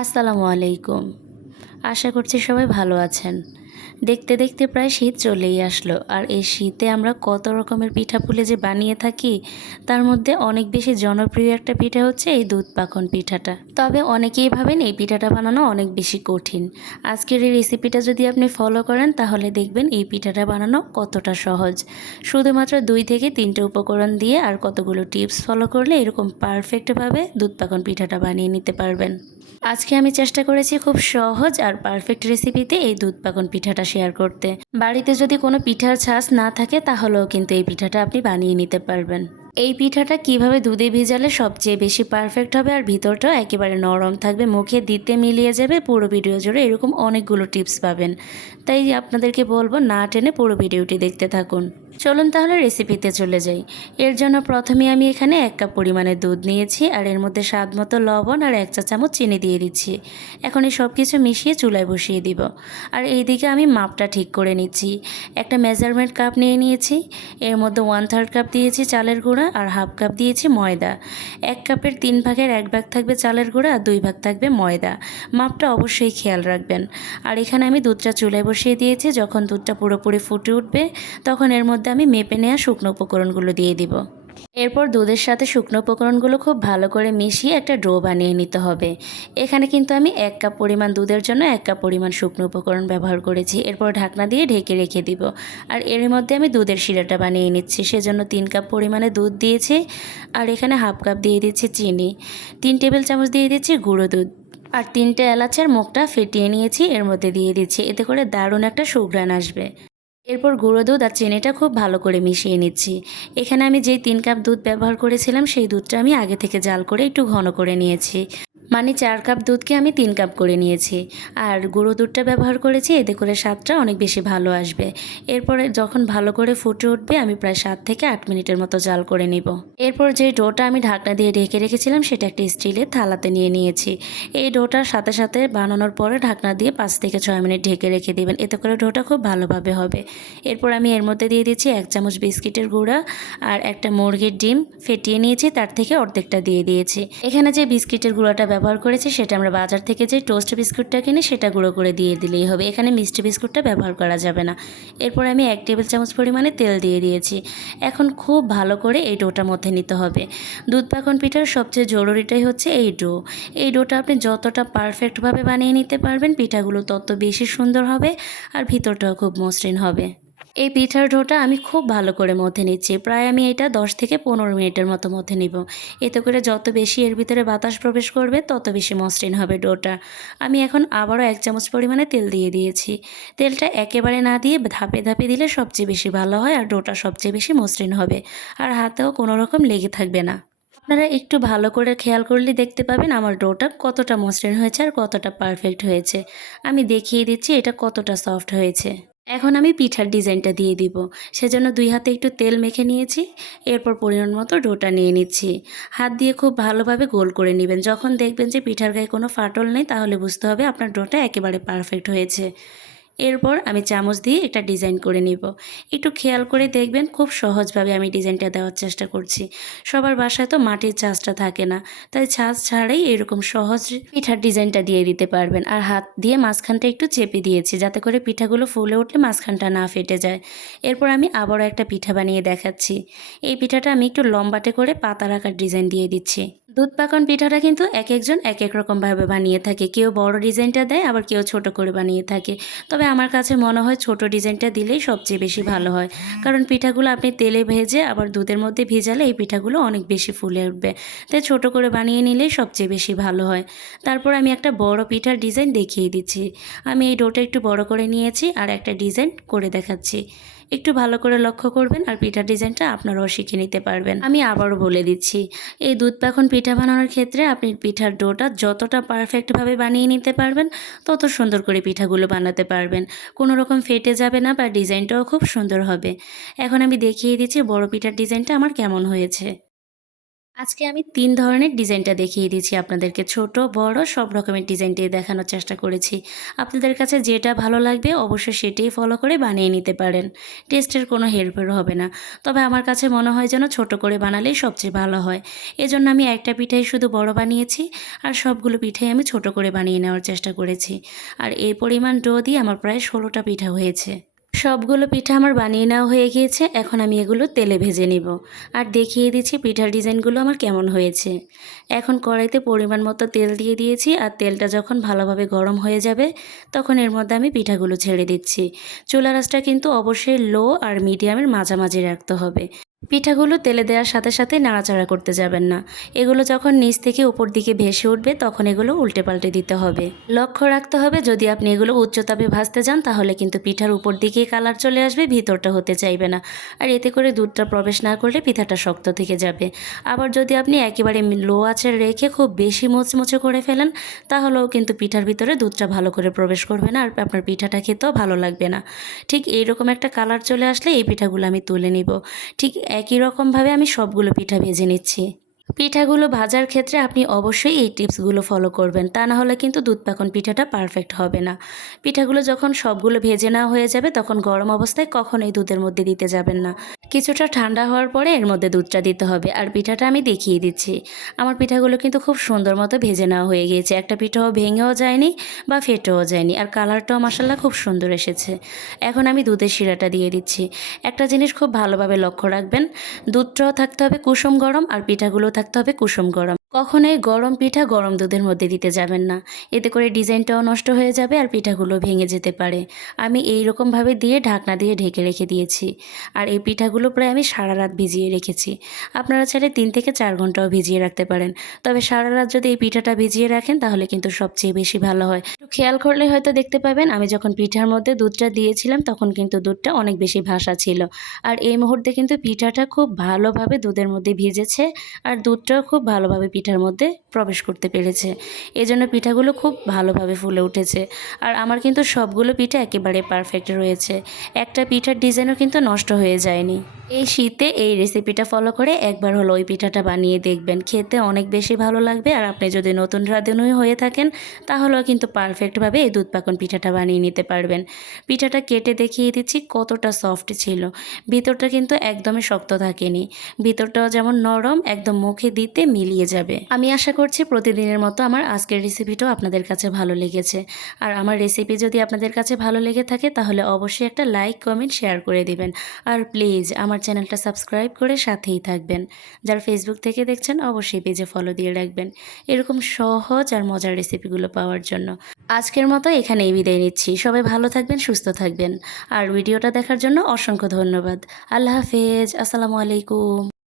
আসসালামু আলাইকুম। আশা করছি সবাই ভালো আছেন। দেখতে দেখতে প্রায় শীত চলেই আসলো। আর এই শীতে আমরা কত রকমের পিঠাপুলি যে বানিয়ে থাকি, তার মধ্যে অনেক বেশি জনপ্রিয় একটা পিঠা হচ্ছে এই দুধ পাখন পিঠাটা। তবে অনেকেই ভাবেন এই পিঠাটা বানানো অনেক বেশি কঠিন। আজকের এই রেসিপিটা যদি আপনি ফলো করেন, তাহলে দেখবেন এই পিঠাটা বানানো কতটা সহজ। শুধুমাত্র দুই থেকে তিনটে উপকরণ দিয়ে আর কতগুলো টিপস ফলো করলে এরকম পারফেক্টভাবে দুধ পাখন পিঠাটা বানিয়ে নিতে পারবেন। আজকে আমি চেষ্টা করেছি খুব সহজ আর পারফেক্ট রেসিপিতে এই দুধ পাকন পিঠাটা শেয়ার করতে। বাড়িতে যদি কোনো পিঠার ছাঁচ না থাকে, তাহলেও কিন্তু এই পিঠাটা আপনি বানিয়ে নিতে পারবেন। এই পিঠাটা কীভাবে দুধে ভিজালে সবচেয়ে বেশি পারফেক্ট হবে আর ভিতরটাও একেবারে নরম থাকবে, মুখে দিতে মিলিয়ে যাবে, পুরো ভিডিও জুড়ে এরকম অনেকগুলো টিপস পাবেন। তাই আপনাদেরকে বলব না টেনে পুরো ভিডিওটি দেখতে থাকুন। চলুন তাহলে রেসিপিতে চলে যাই। এর জন্য প্রথমে আমি এখানে এক কাপ পরিমাণে দুধ নিয়েছি আর এর মধ্যে স্বাদ মতো লবণ আর এক চা চামচ চিনি দিয়ে দিচ্ছি। এখন এই সব কিছু মিশিয়ে চুলায় বসিয়ে দিব। আর এইদিকে আমি মাপটা ঠিক করে নিচ্ছি। একটা মেজারমেন্ট কাপ নিয়ে নিয়েছি। এর মধ্যে ওয়ান থার্ড কাপ দিয়েছি চালের গুঁড়া আর হাফ কাপ দিয়েছি ময়দা। এক কাপের তিন ভাগের এক ভাগ থাকবে চালের গুঁড়া আর দুই ভাগ থাকবে ময়দা। মাপটা অবশ্যই খেয়াল রাখবেন। আর এখানে আমি দুধটা চুলায় বসিয়ে দিয়েছি। যখন দুধটা পুরোপুরি ফুটে উঠবে, তখন এর মধ্যে আমি মেপে নেওয়া শুকনো উপকরণগুলো দিয়ে দিব। এরপর দুধের সাথে শুকনো উপকরণগুলো খুব ভালো করে মিশিয়ে একটা ডো বানিয়ে নিতে হবে। এখানে কিন্তু আমি এক কাপ পরিমাণ দুধের জন্য এক কাপ পরিমাণ শুকনো উপকরণ ব্যবহার করেছি। এরপর ঢাকনা দিয়ে ঢেকে রেখে দিব। আর এর মধ্যে আমি দুধের শিরাটা বানিয়ে নিচ্ছি। সেজন্য তিন কাপ পরিমাণে দুধ দিয়েছি। আর এখানে হাফ কাপ দিয়ে দিচ্ছি চিনি। তিন টেবিল চামচ দিয়ে দিচ্ছি গুঁড়ো দুধ। আর তিনটে এলাচের মুখটা ফেটিয়ে নিয়েছি। এর মধ্যে দিয়ে দিচ্ছি। এতে করে দারুণ একটা সুঘ্রাণ আসবে। এরপর গুঁড়ো দুধ আর চিনিটা খুব ভালো করে মিশিয়ে নিচ্ছি। এখানে আমি যেই তিন কাপ দুধ ব্যবহার করেছিলাম, সেই দুধটা আমি আগে থেকে জাল করে একটু ঘন করে নিয়েছি। মানে চার কাপ দুধকে আমি তিন কাপ করে নিয়েছি। আর গুঁড়ো দুধটা ব্যবহার করেছি, এতে করে স্বাদটা অনেক বেশি ভালো আসবে। এরপরে যখন ভালো করে ফুটে উঠবে, আমি প্রায় সাত থেকে আট মিনিটের মতো জাল করে নিব। এরপর যে ডোটা আমি ঢাকনা দিয়ে ঢেকে রেখেছিলাম, সেটা একটা স্টিলের থালাতে নিয়ে নিয়েছি। এই ডোটার সাথে সাথে বানানোর পরে ঢাকনা দিয়ে পাঁচ থেকে ছয় মিনিট ঢেকে রেখে দিবেন, এতে করে ডোটা খুব ভালোভাবে হবে। এরপর আমি এর মধ্যে দিয়ে দিচ্ছি এক চামচ বিস্কিটের গুঁড়া আর একটা মুরগির ডিম। ফেটিয়ে নিয়েছি, তার থেকে অর্ধেকটা দিয়ে দিয়েছি। এখানে যে বিস্কিটের গুঁড়াটা ব্যবহার করেছি, সেটা আমরা বাজার থেকে যে টোস্ট বিস্কুটটা কিনে, সেটা গুঁড়ো করে দিয়ে দিলেই হবে। এখানে মিষ্টি বিস্কুটটা ব্যবহার করা যাবে না। এরপর আমি এক টেবিল চামচ পরিমাণে তেল দিয়ে দিয়েছি। এখন খুব ভালো করে এই ডোটার মধ্যে নিতে হবে। দুধ পাকন পিঠার সবচেয়ে জরুরিটাই হচ্ছে এই ডো। এই ডোটা আপনি যতটা পারফেক্টভাবে বানিয়ে নিতে পারবেন, পিঠাগুলো তত বেশি সুন্দর হবে আর ভিতরটাও খুব মসৃণ হবে। এই পিঠার ডোটা আমি খুব ভালো করে মধ্যে নিচ্ছি। প্রায় আমি এটা দশ থেকে পনেরো মিনিটের মতো মধ্যে নিব। এতে করে যত বেশি এর ভিতরে বাতাস প্রবেশ করবে, তত বেশি মসৃণ হবে ডোটা। আমি এখন আবারও এক চামচ পরিমাণে তেল দিয়ে দিয়েছি। তেলটা একেবারে না দিয়ে ধাপে ধাপে দিলে সবচেয়ে বেশি ভালো হয় আর ডোটা সবচেয়ে বেশি মসৃণ হবে। আর হাতেও কোনো রকম লেগে থাকবে না। আপনারা একটু ভালো করে খেয়াল করলে দেখতে পাবেন আমার ডোটা কতটা মসৃণ হয়েছে আর কতটা পারফেক্ট হয়েছে। আমি দেখিয়ে দিচ্ছি এটা কতটা সফট হয়েছে। এখন আমি পিঠার ডিজাইনটা দিয়ে দিব। সেজন্য দুই হাতে একটু তেল মেখে নিয়েছি, এরপর পরিমাণ মতো ডোটা নিয়ে নিচ্ছি। হাত দিয়ে খুব ভালোভাবে গোল করে নেবেন। যখন দেখবেন যে পিঠার গায়ে কোনো ফাটল নেই, তাহলে বুঝতে হবে আপনার ডোটা একেবারে পারফেক্ট হয়েছে। এরপর আমি চামচ দিয়ে একটা ডিজাইন করে নিব। একটু খেয়াল করে দেখবেন খুব সহজভাবে আমি ডিজাইনটা দেওয়ার চেষ্টা করছি। সবার বাসায় তো মাটির ছাঁচটা থাকে না, তাই ছাঁচ ছাড়াই এরকম সহজ পিঠার ডিজাইনটা দিয়ে দিতে পারবেন। আর হাত দিয়ে মাঝখানটা একটু চেপে দিয়েছি, যাতে করে পিঠাগুলো ফুলে উঠলে মাঝখানটা না ফেটে যায়। এরপর আমি আবারও একটা পিঠা বানিয়ে দেখাচ্ছি। এই পিঠাটা আমি একটু লম্বাটে করে পাতার আকার ডিজাইন দিয়ে দিচ্ছি। দুধ, পাকন, পিঠাটা কিন্তু এক একজন এক এক রকমভাবে বানিয়ে থাকে। কেউ বড় ডিজাইনটা দেয়, আবার কেউ ছোট করে বানিয়ে থাকে। তবে আমার কাছে মনে হয় ছোট ডিজাইনটা দিলেই সবচেয়ে বেশি ভালো হয়। কারণ পিঠাগুলো আপনি তেলে ভেজে, আবার দুধের মধ্যে ভেজালে এই পিঠাগুলো অনেক বেশি ফুলে উঠবে। তাই ছোট করে বানিয়ে নিলেই সবচেয়ে বেশি ভালো হয়। তারপর আমি একটা বড় পিঠার ডিজাইন দেখিয়ে দিচ্ছি। আমি এই ডোটা একটু বড় করে নিয়েছি আর একটা ডিজাইন করে দেখাচ্ছি। একটু ভালো করে লক্ষ্য করবেন আর পিঠা ডিজাইনটা আপনারাও শিখে নিতে পারবেন। আমি আবারও বলে দিচ্ছি, এই দুধ পাখন পিঠা বানানোর ক্ষেত্রে আপনি পিঠার ডোটা যতটা পারফেক্টভাবে বানিয়ে নিতে পারবেন, তত সুন্দর করে পিঠাগুলো বানাতে পারবেন। কোনো রকম ফেটে যাবে না বা ডিজাইনটাও খুব সুন্দর হবে। এখন আমি দেখিয়ে দিচ্ছি বড় পিঠার ডিজাইনটা আমার কেমন হয়েছে। আজকে আমি তিন ধরনের ডিজাইনটা দেখিয়ে দিয়েছি আপনাদেরকে। ছোট, বড়, সব রকমের ডিজাইনটাই দেখানোর চেষ্টা করেছি। আপনাদের কাছে যেটা ভালো লাগবে অবশ্যই সেটাই ফলো করে বানিয়ে নিতে পারেন। টেস্টের কোনো হেরফের হবে না। তবে আমার কাছে মনে হয় যেন ছোট করে বানালেই সবচেয়ে ভালো হয়। এজন্য আমি একটা পিঠাই শুধু বড় বানিয়েছি আর সবগুলো পিঠাই আমি ছোট করে বানিয়ে নেওয়ার চেষ্টা করেছি। আর এই পরিমাণ ডো দিয়ে আমার প্রায় ষোলোটা পিঠা হয়েছে। সবগুলো পিঠা আমার বানিয়ে নেওয়া হয়ে গিয়েছে, এখন আমি এগুলো তেলে ভেজে নিব। আর দেখিয়ে দিচ্ছি পিঠার ডিজাইনগুলো আমার কেমন হয়েছে। এখন কড়াইতে পরিমাণ মতো তেল দিয়ে দিয়েছি, আর তেলটা যখন ভালোভাবে গরম হয়ে যাবে, তখন এর মধ্যে আমি পিঠাগুলো ছেড়ে দিচ্ছি। চুলা রাসটা কিন্তু অবশ্যই লো আর মিডিয়ামের মাঝামাঝি রাখতে হবে। পিঠাগুলো তেলে দেওয়ার সাথে সাথে নাড়াচাড়া করতে যাবেন না। এগুলো যখন নিচ থেকে উপর দিকে ভেসে উঠবে, তখন এগুলো উল্টে পাল্টে দিতে হবে। লক্ষ্য রাখতে হবে, যদি আপনি এগুলো উচ্চতাপে ভাজতে যান, তাহলে কিন্তু পিঠার উপর দিকে কালার চলে আসবে, ভিতরটা হতে চাইবে না। আর এতে করে দুধটা প্রবেশ না করলে পিঠাটা শক্ত থেকে যাবে। আবার যদি আপনি একেবারে লো আঁচে রেখে খুব বেশি মুচমুচে করে ফেলেন, তাহলেও কিন্তু পিঠার ভিতরে দুধটা ভালো করে প্রবেশ করবে না, আর আপনার পিঠাটা খেতেও ভালো লাগবে না। ঠিক এইরকম একটা কালার চলে আসলে এই পিঠাগুলো আমি তুলে নিব। ঠিক একই রকমভাবে আমি সবগুলো পিঠা ভেজে নিচ্ছি। পিঠাগুলো ভাজার ক্ষেত্রে আপনি অবশ্যই এই টিপসগুলো ফলো করবেন। তা না হলে কিন্তু দুধ পাকন পিঠাটা পারফেক্ট হবে না। পিঠাগুলো যখন সবগুলো ভেজে নেওয়া হয়ে যাবে, তখন গরম অবস্থায় কখনোই দুধের মধ্যে দিতে যাবেন না। কিছুটা ঠান্ডা হওয়ার পরে এর মধ্যে দুধটা দিতে হবে। আর পিঠাটা আমি দেখিয়ে দিচ্ছি। আমার পিঠাগুলো কিন্তু খুব সুন্দর মতো ভেজে নেওয়া হয়ে গিয়েছে। একটা পিঠাও ভেঙেও যায়নি বা ফেটেও যায়নি। আর কালারটাও মাসাল্লাহ খুব সুন্দর এসেছে। এখন আমি দুধের শিরাটা দিয়ে দিচ্ছি। একটা জিনিস খুব ভালোভাবে লক্ষ্য রাখবেন, দুধটাও থাকতে হবে কুসুম গরম আর পিঠাগুলো থাকতে হবে কুসুম গরম কখনোই গরম পিঠা গরম দুধের মধ্যে দিতে যাবেন না। এতে করে ডিজাইনটাও নষ্ট হয়ে যাবে আর পিঠাগুলো ভেঙে যেতে পারে। আমি এই রকমভাবে দিয়ে ঢাকনা দিয়ে ঢেকে রেখে দিয়েছি। আর এই পিঠাগুলো প্রায় আমি সারা রাত ভিজিয়ে রেখেছি। আপনারা চাইলে তিন থেকে চার ঘন্টাও ভিজিয়ে রাখতে পারেন। তবে সারা রাত যদি এই পিঠাটা ভিজিয়ে রাখেন, তাহলে কিন্তু সবচেয়ে বেশি ভালো হয়। খেয়াল করলে হয়তো দেখতে পাবেন, আমি যখন পিঠার মধ্যে দুধটা দিয়েছিলাম, তখন কিন্তু দুধটা অনেক বেশি ভাসা ছিল। আর এই মুহূর্তে কিন্তু পিঠাটা খুব ভালোভাবে দুধের মধ্যে ভিজেছে, আর দুধটাও খুব ভালোভাবে পিঠার মধ্যে প্রবেশ করতে পেরেছে। এজন্য পিঠাগুলো খুব ভালোভাবে ফুলে উঠেছে। আর আমার কিন্তু সবগুলো পিঠা একেবারে পারফেক্ট রয়েছে। একটা পিঠার ডিজাইনও কিন্তু নষ্ট হয়ে যায়নি। এই শীতে এই রেসিপিটা ফলো করে একবার হলো ওই পিঠাটা বানিয়ে দেখবেন। খেতে অনেক বেশি ভালো লাগবে। আর আপনি যদি নতুন রাঁধুনি হয়ে থাকেন, তাহলেও কিন্তু পারফেক্টভাবে এই দুধ পাকন পিঠাটা বানিয়ে নিতে পারবেন। পিঠাটা কেটে দেখিয়ে দিচ্ছি কতটা সফট ছিল। ভিতরটা কিন্তু একদমই শক্ত থাকেনি। ভিতরটাও যেমন নরম, একদম মুখে দিতে মিলিয়ে যাবে। আমি আশা করছি প্রতিদিনের মতো আমার আজকের রেসিপিটাও আপনাদের কাছে ভালো লেগেছে। আর আমার রেসিপি যদি আপনাদের কাছে ভালো লেগে থাকে, তাহলে অবশ্যই একটা লাইক কমেন্ট শেয়ার করে দিবেন। আর প্লিজ আমার চ্যানেলটা সাবস্ক্রাইব করে সাথেই থাকবেন। যারা ফেসবুক থেকে দেখছেন, অবশ্যই পেজে ফলো দিয়ে রাখবেন। এরকম সহজ আর মজার রেসিপিগুলো পাওয়ার জন্য। আজকের মতো এখানেই বিদায় নিচ্ছি। সবাই ভালো থাকবেন, সুস্থ থাকবেন। আর ভিডিওটা দেখার জন্য অসংখ্য ধন্যবাদ। আল্লাহ হাফেজ। আসসালামু আলাইকুম।